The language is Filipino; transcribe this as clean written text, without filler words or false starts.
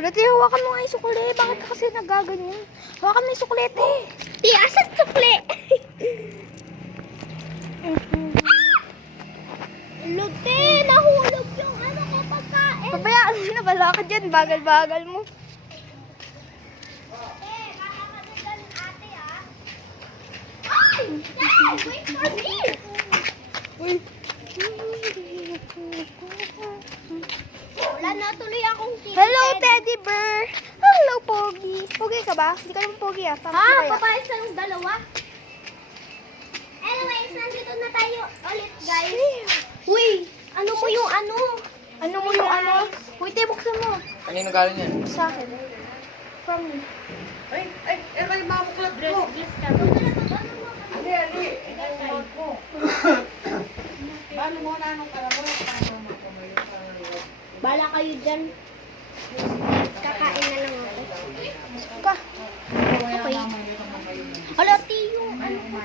Dati, hawakan mo nga yung sukle. Bakit ka kasi nagaganyan? Hawakan mo yung suklete. Ti, asan sukle? Lute, nahulog yung ano ko pagkain. Pabayaan mo na, bala ka dyan. Bagal-bagal mo. Ay! Hey, wait for me! Uy. Wala na tuloy akong titi. Hello, teddy bear. Hello, Pogi. Pogi ka ba? Hindi ka naman Pogi ah. Tama Ha? ka kaya? Papayag sa yung dalawa? Anyways, nandito na tayo ulit, guys. Uy! Ano mo yung ano? Ano mo yung ano? Uy, te, buksan mo. Kanino galing yan? Sa akin. From me. Ay, may mamuklat ko. Dress ka. Ali. Paano mo na anong kalamo? Bala kayo dyan. Kakain na lang ako. Ka. Okay. Hala, Tiyo. Ano ko?